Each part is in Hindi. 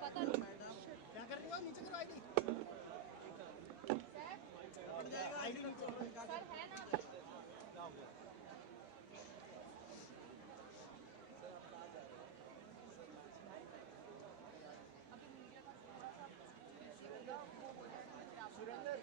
पता नहीं क्या कर रही हो? नीचे करो आईडी। सर है ना अभी मीडिया का थोड़ा सा वो हो जाएगा सुरेंद्र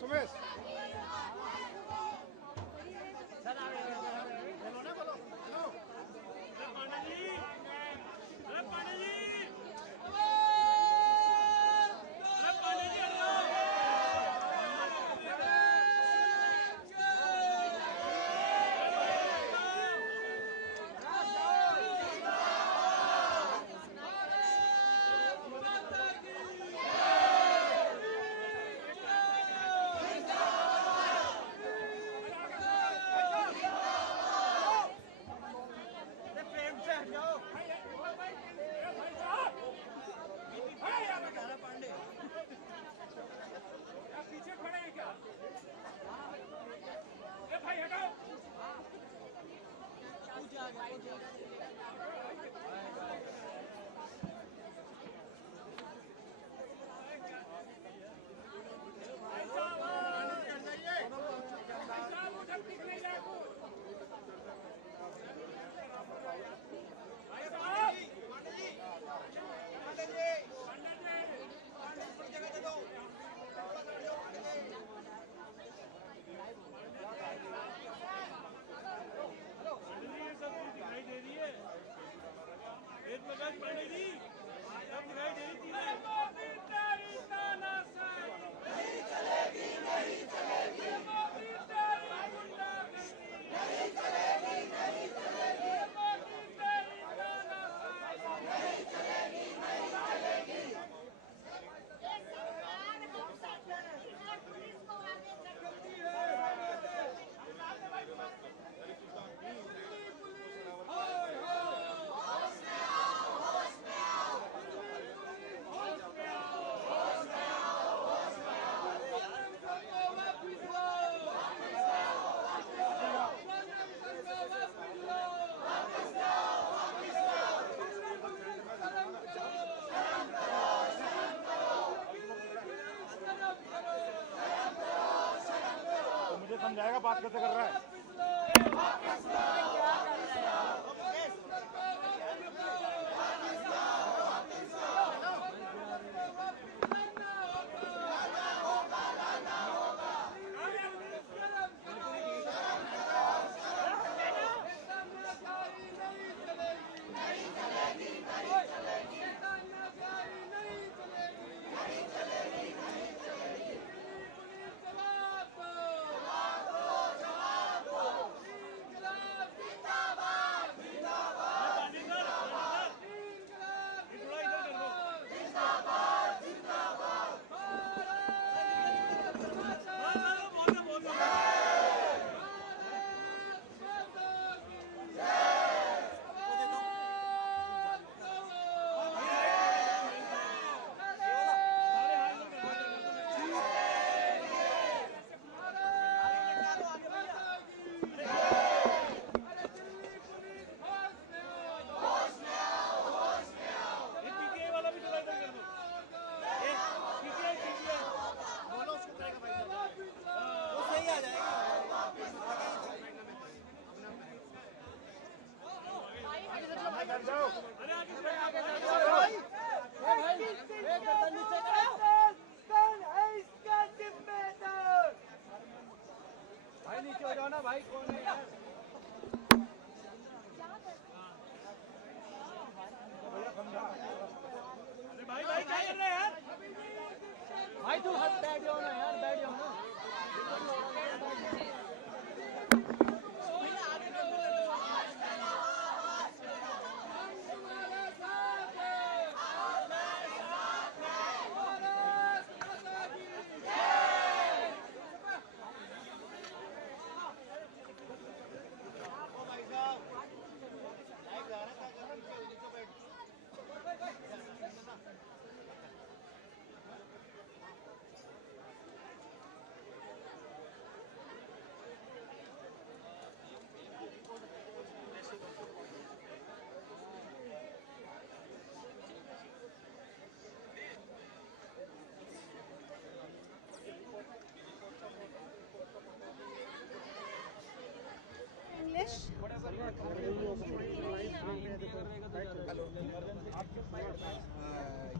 सुमेश पीछे खड़े हैं क्या? भाई हटाओ। दिखाई दे रही है एक प्रकाश पांडे जी अब दिखाई दे रही है नहीं चलेगी नहीं चलेगी नहीं चलेगी नहीं चलेगी नहीं चलेगी नहीं चलेगी पुलिस को आगे करती है मुझे समझाएगा बात कैसे कर रहा है। भाई नीचे हो जाओ ना भाई, कौन है यार? अरे भाई भाई क्या कर रहे हैं यार? भाई तू हाथ बैठ जाओ ना यार, बैठ जाओ ना।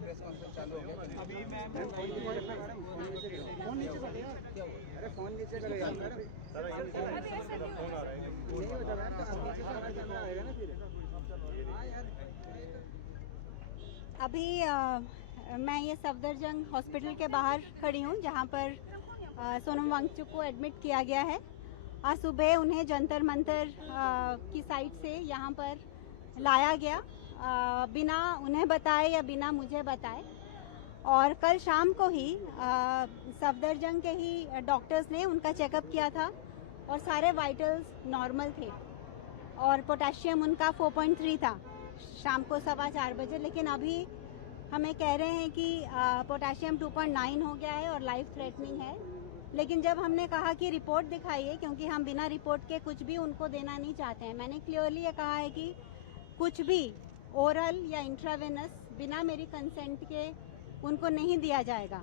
प्रेस कॉन्फ्रेंस चालू हो गया। अभी मैं फोन नीचे कर यार, क्या हुआ? अरे फोन नीचे करो यार। अभी मैं ये सफदरजंग हॉस्पिटल के बाहर खड़ी हूँ, जहाँ पर सोनम वांगचुक को एडमिट किया गया है। आज सुबह उन्हें जंतर मंतर की साइड से यहाँ पर लाया गया, बिना उन्हें बताए या बिना मुझे बताए। और कल शाम को ही सफदरजंग के ही डॉक्टर्स ने उनका चेकअप किया था और सारे वाइटल्स नॉर्मल थे और पोटेशियम उनका 4.3 था शाम को 4:15 बजे। लेकिन अभी हमें कह रहे हैं कि पोटेशियम 2.9 हो गया है और लाइफ थ्रेटनिंग है। लेकिन जब हमने कहा कि रिपोर्ट दिखाइए, क्योंकि हम बिना रिपोर्ट के कुछ भी उनको देना नहीं चाहते हैं, मैंने क्लियरली ये कहा है कि कुछ भी ओरल या इंट्रावेनस बिना मेरी कंसेंट के उनको नहीं दिया जाएगा,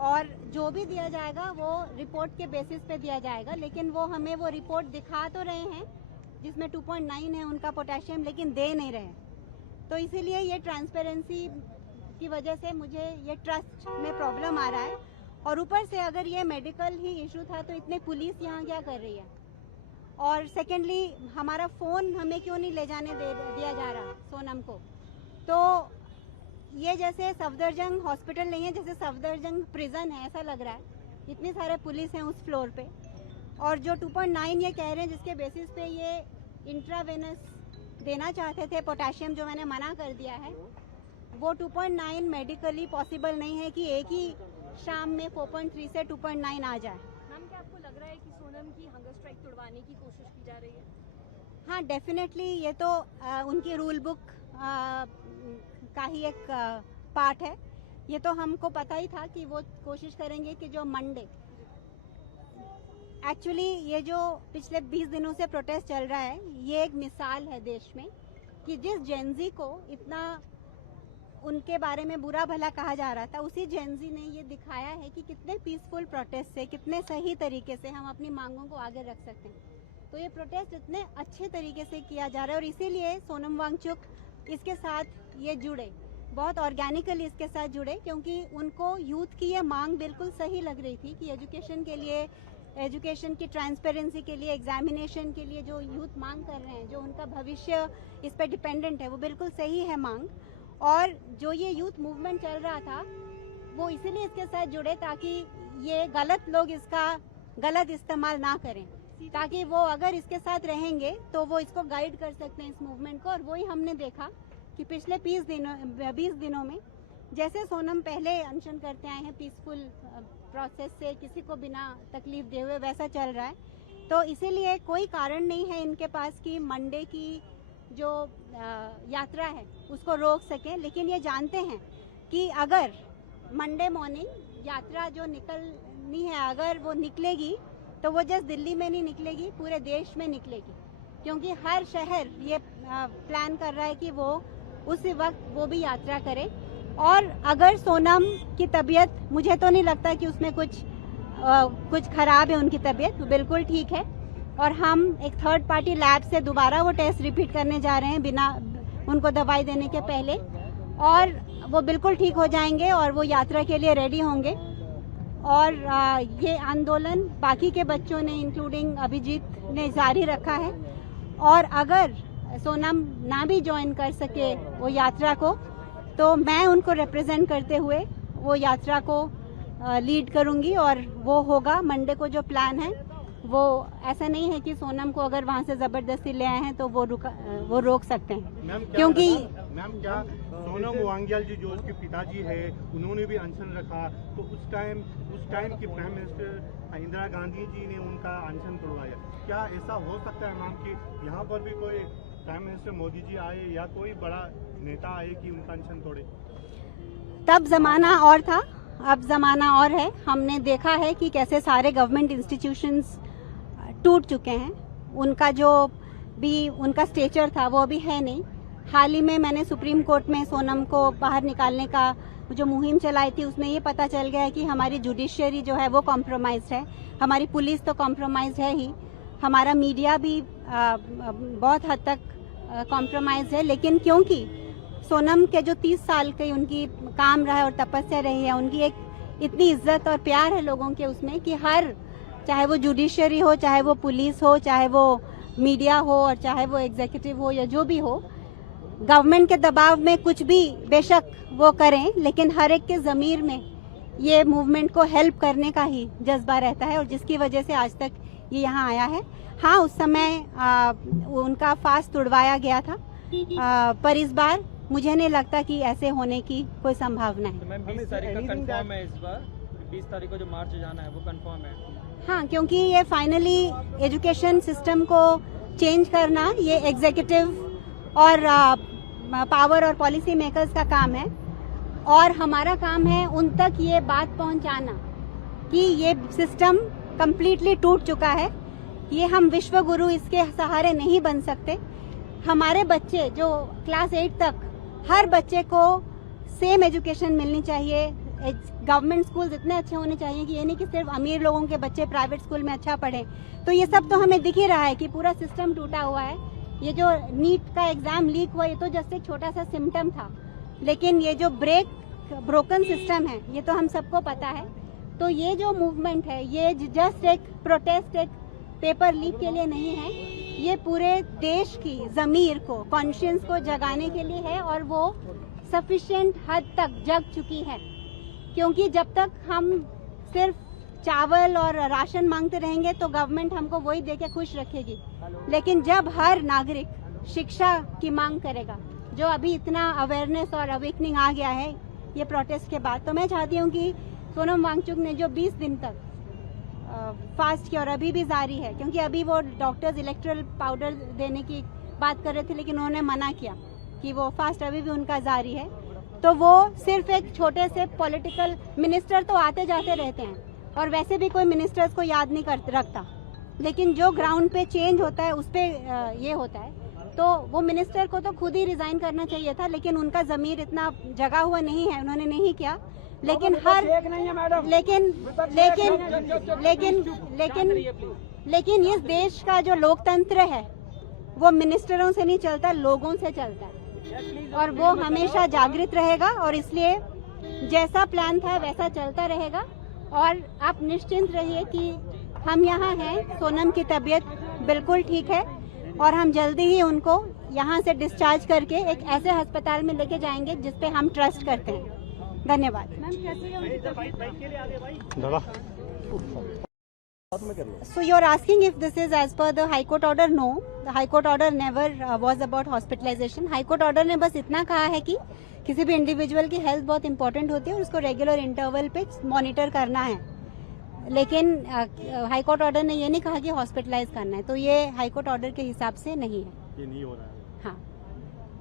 और जो भी दिया जाएगा वो रिपोर्ट के बेसिस पे दिया जाएगा। लेकिन वो हमें वो रिपोर्ट दिखा तो रहे हैं जिसमें 2.9 है उनका पोटेशियम, लेकिन दे नहीं रहे। तो इसीलिए ये ट्रांसपेरेंसी की वजह से मुझे ये ट्रस्ट में प्रॉब्लम आ रहा है। और ऊपर से अगर ये मेडिकल ही इशू था तो इतने पुलिस यहाँ क्या कर रही है? और सेकेंडली हमारा फ़ोन हमें क्यों नहीं ले जाने दिया जा रहा सोनम को? तो ये जैसे सफदरजंग हॉस्पिटल नहीं है, जैसे सफदरजंग प्रिजन है, ऐसा लग रहा है। इतने सारे पुलिस हैं उस फ्लोर पे, और जो 2.9 ये कह रहे हैं जिसके बेसिस पे ये इंट्रावेनस देना चाहते थे पोटेशियम, जो मैंने मना कर दिया है, वो 2.9 मेडिकली पॉसिबल नहीं है कि एक ही शाम में 4.3 से 2.9 आ जाए। मैम, क्या आपको लग रहा है कि सोनम की हंगर स्ट्राइक तोड़वाने की कोशिश की जा रही है? हाँ, डेफिनेटली ये तो उनकी रूल बुक का ही एक पार्ट है। ये तो हमको पता ही था कि वो कोशिश करेंगे कि जो मंडे, एक्चुअली ये जो पिछले 20 दिनों से प्रोटेस्ट चल रहा है, ये एक मिसाल है देश में कि जिस जेनजी को इतना उनके बारे में बुरा भला कहा जा रहा था, उसी जेनजी ने ये दिखाया है कि कितने पीसफुल प्रोटेस्ट से, कितने सही तरीके से हम अपनी मांगों को आगे रख सकते हैं। तो ये प्रोटेस्ट इतने अच्छे तरीके से किया जा रहा है, और इसीलिए सोनम वांगचुक इसके साथ ये जुड़े, बहुत ऑर्गेनिकली इसके साथ जुड़े, क्योंकि उनको यूथ की ये मांग बिल्कुल सही लग रही थी कि एजुकेशन के लिए, एजुकेशन की ट्रांसपेरेंसी के लिए, एग्जामिनेशन के लिए जो यूथ मांग कर रहे हैं, जो उनका भविष्य इस पर डिपेंडेंट है, वो बिल्कुल सही है मांग। और जो ये यूथ मूवमेंट चल रहा था वो इसीलिए इसके साथ जुड़े ताकि ये गलत लोग इसका गलत इस्तेमाल ना करें, ताकि वो अगर इसके साथ रहेंगे तो वो इसको गाइड कर सकते हैं इस मूवमेंट को। और वही हमने देखा कि पिछले 20 दिनों में जैसे सोनम पहले अनशन करते आए हैं पीसफुल प्रोसेस से, किसी को बिना तकलीफ दे हुए, वैसा चल रहा है। तो इसीलिए कोई कारण नहीं है इनके पास कि मंडे की जो यात्रा है उसको रोक सकें। लेकिन ये जानते हैं कि अगर मंडे मॉर्निंग यात्रा जो निकलनी है, अगर वो निकलेगी तो वो जस्ट दिल्ली में नहीं निकलेगी, पूरे देश में निकलेगी, क्योंकि हर शहर ये प्लान कर रहा है कि वो उसी वक्त वो भी यात्रा करे। और अगर सोनम की तबीयत, मुझे तो नहीं लगता कि उसमें कुछ खराब है उनकी तबीयत, बिल्कुल ठीक है। और हम एक थर्ड पार्टी लैब से दोबारा वो टेस्ट रिपीट करने जा रहे हैं, बिना उनको दवाई देने के पहले, और वो बिल्कुल ठीक हो जाएंगे और वो यात्रा के लिए रेडी होंगे। और ये आंदोलन बाकी के बच्चों ने इंक्लूडिंग अभिजीत ने जारी रखा है। और अगर सोनम ना भी ज्वाइन कर सके वो यात्रा को, तो मैं उनको रिप्रेजेंट करते हुए वो यात्रा को लीड करूंगी। और वो होगा मंडे को। जो प्लान है वो ऐसा नहीं है कि सोनम को अगर वहाँ से जबरदस्ती ले आए हैं तो वो रोक सकते हैं, क्योंकि मैम क्या सोनम वांग्याल जी जो उसके पिताजी है उन्होंने भी अनशन रखा, तो उस टाइम की प्राइम मिनिस्टर इंदिरा गांधी जी ने उनका अनशन तोड़वाया। क्या ऐसा हो सकता है मैम कि यहाँ पर भी कोई प्राइम मिनिस्टर मोदी जी आए या कोई बड़ा नेता आए कि उनका अनशन तोड़े? तब जमाना और था, अब जमाना और है। हमने देखा है कि कैसे सारे गवर्नमेंट इंस्टीट्यूशंस टूट चुके हैं। उनका जो भी उनका स्टेचर था वो अभी है नहीं। हाल ही में मैंने सुप्रीम कोर्ट में सोनम को बाहर निकालने का जो मुहिम चलाई थी, उसमें ये पता चल गया है कि हमारी जुडिशियरी जो है वो कॉम्प्रोमाइज्ड है, हमारी पुलिस तो कॉम्प्रोमाइज्ड है ही, हमारा मीडिया भी बहुत हद तक कॉम्प्रोमाइज्ड है। लेकिन क्योंकि सोनम के जो 30 साल के उनकी काम रहा है और तपस्या रही है, उनकी एक इतनी इज्जत और प्यार है लोगों के उसमें कि हर, चाहे वो जुडिशियरी हो, चाहे वो पुलिस हो, चाहे वो मीडिया हो और चाहे वो एग्जीक्यूटिव हो या जो भी हो, गवर्नमेंट के दबाव में कुछ भी बेशक वो करें, लेकिन हर एक के ज़मीर में ये मूवमेंट को हेल्प करने का ही जज्बा रहता है, और जिसकी वजह से आज तक ये यहाँ आया है। हाँ, उस समय उनका फास्ट तुड़वाया गया था, पर इस बार मुझे नहीं लगता कि ऐसे होने की कोई संभावना है। मैम 20 तारीख का कंफर्म है, इस बार 20 तारीख को जो मार्च जाना है वो कंफर्म है? हाँ, क्योंकि ये फाइनली एजुकेशन सिस्टम को चेंज करना ये एग्जीक्यूटिव और पावर और पॉलिसी मेकर्स का काम है, और हमारा काम है उन तक ये बात पहुंचाना कि ये सिस्टम कंप्लीटली टूट चुका है। ये हम विश्व गुरु इसके सहारे नहीं बन सकते। हमारे बच्चे जो क्लास 8 तक, हर बच्चे को सेम एजुकेशन मिलनी चाहिए। गवर्नमेंट स्कूल्स इतने अच्छे होने चाहिए कि ये नहीं कि सिर्फ अमीर लोगों के बच्चे प्राइवेट स्कूल में अच्छा पढ़ें। तो ये सब तो हमें दिख ही रहा है कि पूरा सिस्टम टूटा हुआ है। ये जो नीट का एग्जाम लीक हुआ, ये तो जस्ट एक छोटा सा सिम्टम था, लेकिन ये जो ब्रोकन सिस्टम है ये तो हम सबको पता है। तो ये जो मूवमेंट है ये जस्ट एक प्रोटेस्ट, एक पेपर लीक के लिए नहीं है, ये पूरे देश की ज़मीर को, कॉन्शियंस को जगाने के लिए है, और वो सफिशिएंट हद तक जग चुकी है। क्योंकि जब तक हम सिर्फ चावल और राशन मांगते रहेंगे तो गवर्नमेंट हमको वही दे के खुश रखेगी, लेकिन जब हर नागरिक शिक्षा की मांग करेगा, जो अभी इतना अवेयरनेस और अवेकनिंग आ गया है ये प्रोटेस्ट के बाद, तो मैं चाहती हूँ कि सोनम वांगचुक ने जो 20 दिन तक फास्ट किया और अभी भी जारी है, क्योंकि अभी वो डॉक्टर्स इलेक्ट्रल पाउडर देने की बात कर रहे थे, लेकिन उन्होंने मना किया कि वो फास्ट अभी भी उनका जारी है। तो वो सिर्फ एक छोटे से पॉलिटिकल मिनिस्टर तो आते जाते रहते हैं, और वैसे भी कोई मिनिस्टर्स को याद नहीं रखता, लेकिन जो ग्राउंड पे चेंज होता है उस पर ये होता है। तो वो मिनिस्टर को तो खुद ही रिजाइन करना चाहिए था, लेकिन उनका ज़मीर इतना जगा हुआ नहीं है, उन्होंने नहीं किया। लेकिन लेकिन इस देश का जो लोकतंत्र है वो मिनिस्टरों से नहीं चलता, लोगों से चलता है, और वो हमेशा जागृत रहेगा। और इसलिए जैसा प्लान था वैसा चलता रहेगा, और आप निश्चिंत रहिए कि हम यहाँ हैं। सोनम की तबीयत बिल्कुल ठीक है, और हम जल्दी ही उनको यहाँ से डिस्चार्ज करके एक ऐसे अस्पताल में लेके जाएंगे जिस पे हम ट्रस्ट करते हैं। धन्यवाद। So you're asking if this is as per the High Court order? No, the High Court order never was about hospitalization. High Court order ने बस इतना कहा है कि किसी भी इंडिविजुअल की हेल्थ बहुत इंपॉर्टेंट होती है और उसको रेगुलर इंटरवल पे मॉनिटर करना है, लेकिन हाई कोर्ट ऑर्डर ने ये नहीं कहा कि हॉस्पिटलाइज करना है। तो ये हाई कोर्ट ऑर्डर के हिसाब से नहीं है, ये नहीं हो रहा है। हाँ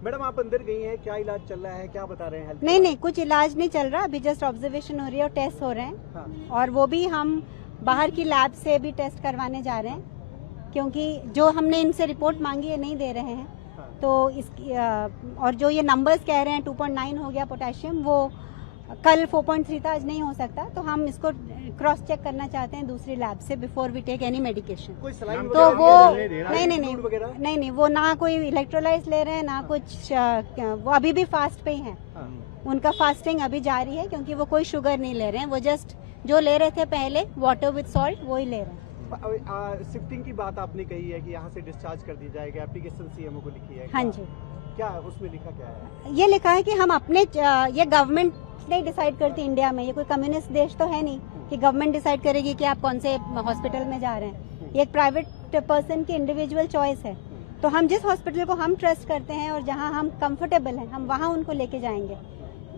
मैडम आप अंदर गई हैं, क्या इलाज चल रहा है, क्या बता रहे हैं? नहीं, कुछ इलाज नहीं चल रहा, अभी जस्ट ऑब्जर्वेशन हो रही है और टेस्ट हो रहे हैं। हाँ। और वो भी हम बाहर की लैब से भी टेस्ट करवाने जा रहे हैं, क्योंकि जो हमने इनसे रिपोर्ट मांगी है नहीं दे रहे हैं। हाँ। तो इसकी और जो ये नंबर्स कह रहे हैं 2.9 हो गया पोटेशियम, वो कल 4.3 था, आज नहीं हो सकता, तो हम इसको क्रॉस चेक करना चाहते हैं दूसरी लैब से before we take any medication. कोई सलाइन तो वो वगैरह नहीं वो ना कोई इलेक्ट्रोलाइट्स ले रहे हैं ना कुछ, वो अभी भी फास्ट पे ही हैं। उनका फास्टिंग अभी जारी है क्योंकि वो कोई शुगर नहीं ले रहे हैं, वो जस्ट जो ले रहे थे पहले वाटर विद सॉल्ट वो ही ले रहे हैं। शिफ्टिंग की बात आपने कही है कि यहाँ से डिस्चार्ज कर दी जाएगी, एप्लीकेशन सीएमओ को लिखी है। हाँ जी, क्या उसमें लिखा क्या है? ये लिखा है कि हम अपने, ये गवर्नमेंट नहीं डिसाइड करती इंडिया में, ये कोई कम्युनिस्ट देश तो है नहीं कि गवर्नमेंट डिसाइड करेगी कि आप कौन से हॉस्पिटल में जा रहे हैं। ये एक प्राइवेट पर्सन की इंडिविजुअल चॉइस है। तो हम जिस हॉस्पिटल को हम ट्रस्ट करते हैं और जहां हम कंफर्टेबल हैं, हम वहां उनको लेके जाएंगे।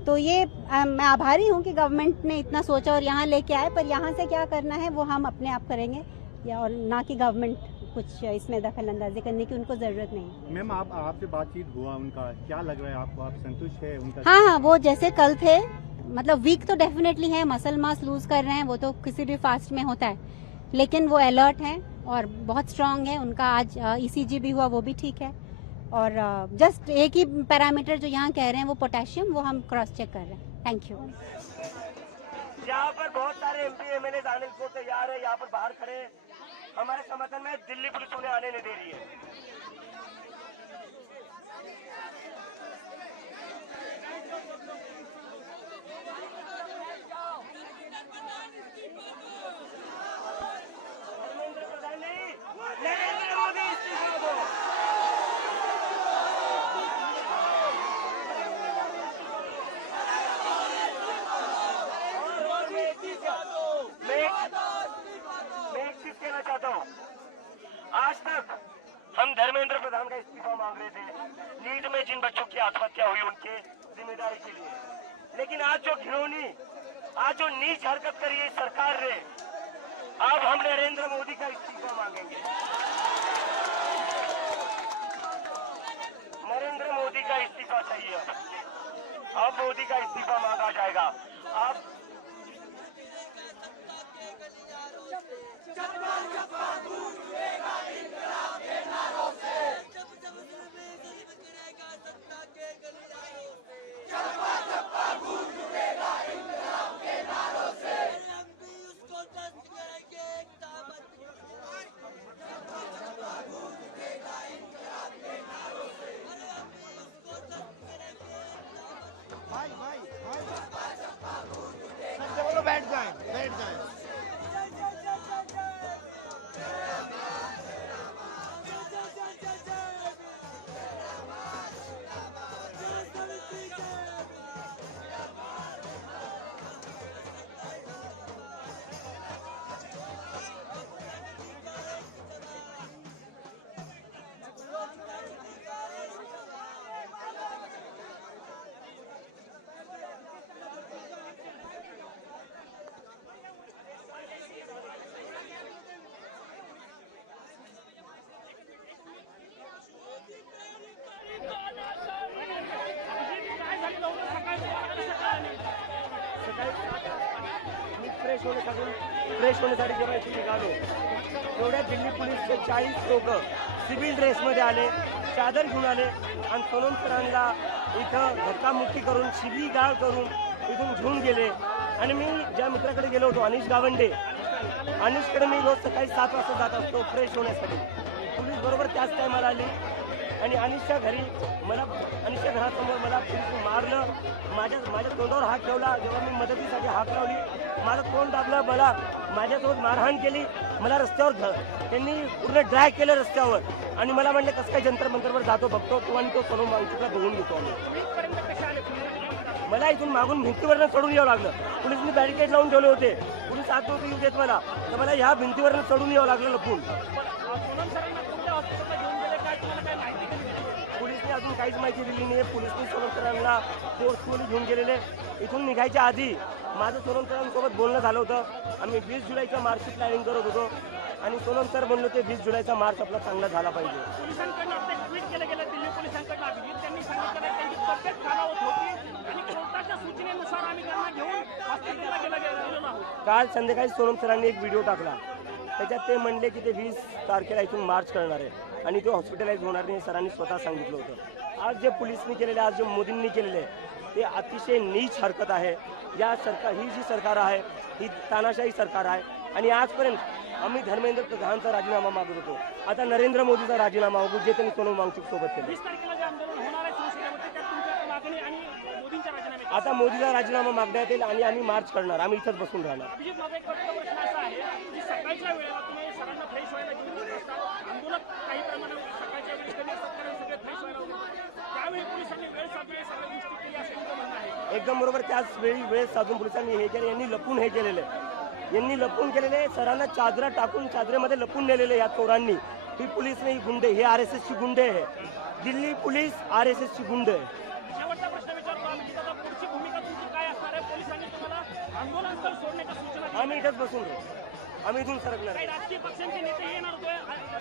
तो ये मैं आभारी हूं कि गवर्नमेंट ने इतना सोचा और यहाँ लेके आए, पर यहाँ से क्या करना है वो हम अपने आप करेंगे, या और ना कि गवर्नमेंट कुछ इसमें दखल अंदाजी करने की उनको जरूरत नहीं। मैम आपसे बातचीत हुआ उनका, क्या लग रहा है आपको, आप संतुष्ट है उनका? हाँ, वो जैसे कल थे, मतलब वीक तो डेफिनेटली है, मसल मास लूज कर रहे हैं, वो तो किसी भी फास्ट में होता है, लेकिन वो अलर्ट हैं और बहुत स्ट्रांग है। उनका आज ECG भी हुआ, वो भी ठीक है। और जस्ट एक ही पैरामीटर जो यहाँ कह रहे हैं वो पोटेशियम, वो हम क्रॉस चेक कर रहे हैं। Thank you. यहाँ पर बहुत सारे MP MLA आने को तैयार है, यहाँ पर बाहर खड़े हमारे समर्थन में, दिल्ली पुलिस उन्हें आने नहीं दे रही है। धर्मेंद्र प्रधान नहीं, नरेंद्र मोदी इस्तीफा दो। मैं एक चीज कहना चाहता हूँ, आज तक हम धर्मेंद्र प्रधान का इस्तीफा मांग रहे थे, नीट में जिन बच्चों की आत्महत्या हुई उनके जिम्मेदारी के लिए, लेकिन आज जो घिनौनी, आज जो नीच हरकत करी है सरकार ने, अब हम नरेंद्र मोदी का इस्तीफा मांगेंगे। नरेंद्र मोदी का इस्तीफा चाहिए। अब मोदी का इस्तीफा मांगा जाएगा। अब बैठ जाएं। फ्रेश होण्यासाठी जेव्हा इथून निघालो, तेवढ्या दिल्ली पोलीसचे 40 लोक सिव्हिल ड्रेसमध्ये आले, चादर घेऊन आले आणि सोनम सरांना इथं धक्कामुक्की करून, शिवीगाळ करून इथून घेऊन गेले। आणि मी ज्या मित्राकडे गेलो होतो, अनिश गावंडे, अनिशकडे मी रोज सकाळी 7 वाजता जात असतो फ्रेश होण्यासाठी। पोलीस बरोबर त्याच टायमाला आली आणि अनिशच्या घरासमोर मला पोलिसांनी मारलं, माझ्या तोंडावर हात ठेवला। जेव्हा मी मदतीसाठी हाक लावली, माझं तोंड दाबलं, मला माझ्यासोबत मारहाण केली, मला रस्त्यावर त्यांनी पूर्ण ड्रॅग केलं रस्त्यावर आणि मला म्हणले कसं काय जंतर मंतरवर जातो बघतो तो, आणि तो सोनम वांगचुकला बघून घेतो आम्ही। मला इथून मागून भिंतीवरनं चढून यावं लागलं, पोलिसांनी बॅरिकेड लावून ठेवले होते, पोलीस आत नव्हते येऊ देत मला, तर मला ह्या भिंतीवरनं चढून यावं लागलं लपून। पोलिसने अजून काहीच माहिती दिली नाही। पोलिसने सोनम सरांना फोर्सफुली घेऊन गेलेले। इथून निघायच्या आधी माझं सोनम सरांसोबत बोलणं झालं होतं। आम्ही 20 जुलैचा मार्चची प्लॅनिंग करत होतो आणि सोनम सर म्हणले होते 20 जुलैचा मार्च आपला चांगला झाला पाहिजे। पोलिसांकडून आपले ट्विट केलं गेलं, दिल्ली पोलिसांकडून अभिजित त्यांनी सांगितलं त्यांची तब्येत खालावत होती आणि कोर्टाच्या सूचनेनुसार आम्ही त्यांना घेऊन हॉस्पिटलला गेलेलो आहोत। काल संध्याकाळी सोनम सरांनी एक व्हिडिओ टाकला, त्याच्यात ते म्हणले की ते 20 तारखेला इथून मार्च करणार आहे आणि ते हॉस्पिटलाइज होणार नाही, सरांनी स्वतः सांगितलं होतं। आज जे पोलिसनी केलेले, आज जे मोदींनी केलेले, ते अतिशय नीच हरकत आहे. या सरकार ही जी सरकार आहे ही तानाशाही सरकार आहे आणि आजपर्यंत आम्ही धर्मेंद्र प्रधानचा राजीनामा मागत होतो. आता नरेंद्र मोदीचा राजीनामा मागू जे त्यांनी सोनम वांगचुक सोबत केलं. 20 तारखेला जे आंदोलन होणार आहे शिवसेनेमध्ये त्यात तुमच्या मागणी आणि मोदींचा राजीनामा. आता मोदीचा राजीनामा मागण्यात येईल आणि आम्ही मार्च करणार. आम्ही इथंच बसून राहणार. अभिजित, माझा एक कट्टर प्रश्न असा आहे की सकाळच्या वेळेला तुम्ही सगळ्यांना फ्रेश व्हायला घेऊन जात असता. आंदोलक काही प्रमाणात सकाळच्या वेळी कमी असतात कारण सगळे फ्रेश व्हायला होते. त्यावेळी पोलिसांनी वेळ साधली, सगळ्या गोष्टी केली असं तुमचं म्हणणं आहे. एकदम बरोबर. त्याच वेळी वेळ साधून पोलिसांनी हे केले. यांनी लपून हे केलेलं आहे. यांनी लपून केलेले, सरांना चादरा टाकून चादरेमध्ये लपून नेलेले या चोरांनी. ही पोलीस नाही, गुंडे, हे RSSची गुंडे आहे. दिल्ली पोलीस RSSची गुंडे आहे. शेवटचा प्रश्न विचारतो आम्ही की दादा पुढची भूमिका तुमची काय असणार आहे? पोलिसांनी तुम्हाला आंदोलनस्थळ सोडण्याच्या सूचना दिल्या. आम्ही इथंच बसून राहू. आम्ही इथून सरकणार काही नाही. राजकीय पक्षांचे नेते येणार होते.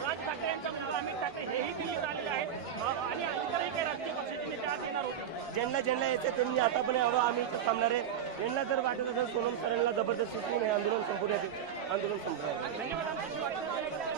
राज ठाकरे यांचा मुलगा अमित ठाकरे हेही दिल्लीत आलेले आहेत आणि इतरही काही राजकीय पक्षाचे नेते आज येणार होते. ज्यांना यायचं त्यांनी आता पण यावं. आम्ही इथं थांबणार आहे. यांना जर वाटत असेल सोनम सरांना जबरदस्ती हे आंदोलन संपवण्यात येईल, आंदोलन संपवणार. धन्यवाद. आमच्याशी वाटतं